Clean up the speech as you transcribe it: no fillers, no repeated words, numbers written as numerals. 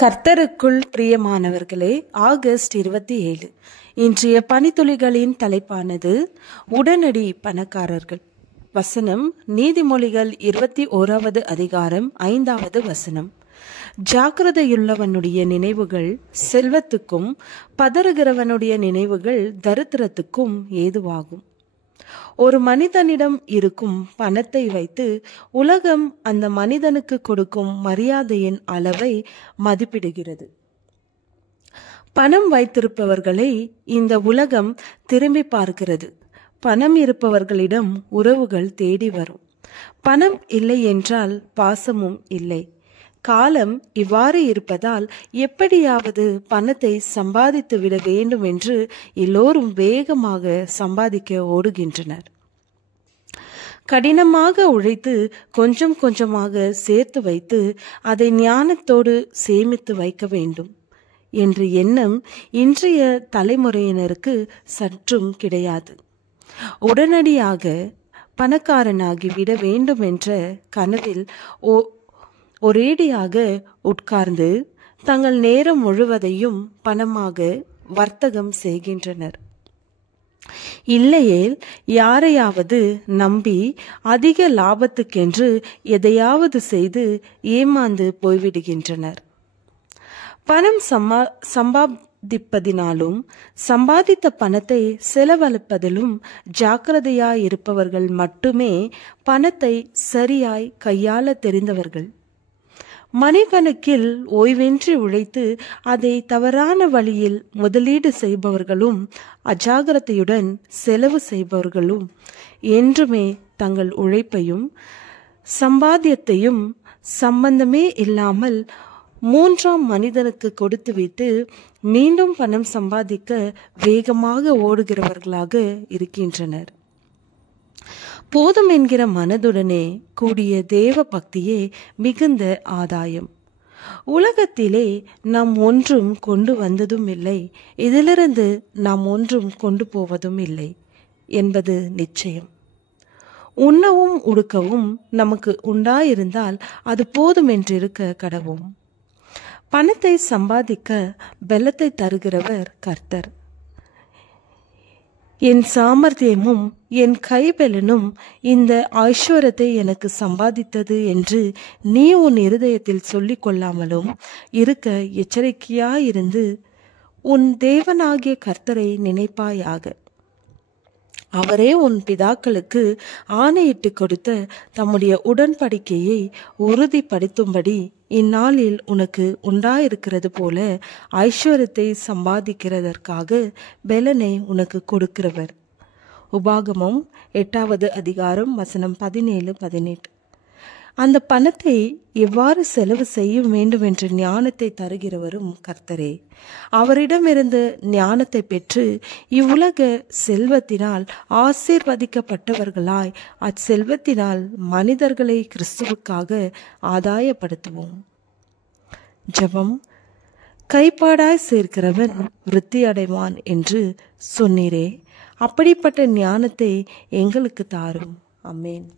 கர்த்தருக்குள் பிரியமானவர்களே, ஆகஸ்ட் 27 இன்றைய பனித்துளிகளின் தலைப்பானது உடனடி பணக்காரர்கள். வசனம் நீதிமொழிகள் 21வது அதிகாரம் 5வது வசனம். ஜாக்கிரதையுள்ளவனுடைய நினைவுகள் செல்வத்துக்கும் பதறுகிறவனுடைய நினைவுகள் தரித்திரத்துக்கும் ஏதுவாகும். ஒரு மனிதனிடம் இருக்கும் பணத்தை வைத்து உலகம் அந்த மனிதனுக்கு கொடுக்கும் மரியாதையின் அளவை மதிப்பிடுகிறது. பணம் வைத்திருப்பவர்களை இந்த உலகம் திரும்பி பார்க்கிறது. பணம் இருப்பவர்களிடம் உறவுகள் தேடி வரும். பணம் இல்லை என்றால் பாசமும் இல்லை. காலம் இவ்வாறு இருப்பதால் எப்படியாவது பணத்தை சம்பாதித்து விட வேண்டும் என்று எல்லோரும் வேகமாக சம்பாதிக்க ஓடுகின்றனர். கடினமாக உழைத்து கொஞ்சம் கொஞ்சமாக சேர்த்து வைத்து அதை ஞானத்தோடு சேமித்து வைக்க வேண்டும் என்ற எண்ணம் இன்றைய தலைமுறையினருக்கு சற்றும் கிடையாது. உடனடியாக பணக்காரனாகி விட வேண்டும் என்ற கனவில் ஒரேடியாக உட்கார்ந்து தங்கள் நேரம் முழுவதையும் பணமாக வர்த்தகம் செய்கின்றனர். இல்லையேல் யாரையாவது நம்பி அதிக லாபத்துக்கென்று எதையாவது செய்து ஏமாந்து போய்விடுகின்றனர். பணம் சம்பாதிப்பதினாலும் சம்பாதித்த பணத்தை செலவழிப்பதிலும் ஜாக்கிரதையாயிருப்பவர்கள் மட்டுமே பணத்தை சரியாய் கையாள தெரிந்தவர்கள். மணிக்கணக்கில் ஓய்வின்றி உழைத்து அதை தவறான வழியில் முதலீடு செய்பவர்களும் அஜாக்கிரதையுடன் செலவு செய்பவர்களும் என்றுமே தங்கள் உழைப்பையும் சம்பாத்தியத்தையும் சம்பந்தமே இல்லாமல் மூன்றாம் மனிதனுக்கு கொடுத்துவிட்டு மீண்டும் பணம் சம்பாதிக்க வேகமாக ஓடுகிறவர்களாக இருக்கின்றனர். போதும் என்கிற மனதுடனே கூடிய தேவ பக்தியே மிகுந்த ஆதாயம். உலகத்திலே நாம் ஒன்றும் கொண்டு வந்ததும் இல்லை, இதிலிருந்து நாம் ஒன்றும் கொண்டு போவதும் இல்லை என்பது நிச்சயம். உண்ணவும் உடுக்கவும் நமக்கு உண்டாயிருந்தால் அது போதும் என்றிருக்க கடவோம். பணத்தை சம்பாதிக்க பலத்தை தருகிறவர் கர்த்தர். என் சாமர்த்தியமும் என் கைபலனும் இந்த ஐஸ்வர்யத்தை எனக்கு சம்பாதித்தது என்று நீ உன் இருதயத்தில் சொல்லிக் கொள்ளாமலும் இருக்க எச்சரிக்கையாயிருந்து உன் தேவனாகிய கர்த்தரை நினைப்பாயாக. அவரே உன் பிதாக்களுக்கு ஆணையிட்டு கொடுத்த தம்முடைய உடன்படிக்கையை உறுதிப்படுத்தும்படி இந்நாளில் உனக்கு உண்டாயிருக்கிறது போல ஐஸ்வர்யத்தை சம்பாதிக்கிறதற்காக பலனை உனக்கு கொடுக்கிறவர். உபாகமம் 8வது அதிகாரம் வசனம் 17-18. அந்த பணத்தை எவ்வாறு செலவு செய்ய வேண்டும் என்ற ஞானத்தை தருகிறவரும் கர்த்தரே. அவரிடமிருந்து ஞானத்தை பெற்று இவ்வுலக செல்வத்தினால் ஆசீர்வதிக்கப்பட்டவர்களாய் அச்செல்வத்தினால் மனிதர்களை கிறிஸ்துவுக்காக ஆதாயப்படுத்துவோம். ஜெபம். கைப்பாடாய் சேர்க்கிறவன் விருத்தி அடைவான் என்று சொன்னீரே, அப்படிப்பட்ட ஞானத்தை எங்களுக்கு தாரும். ஆமென்.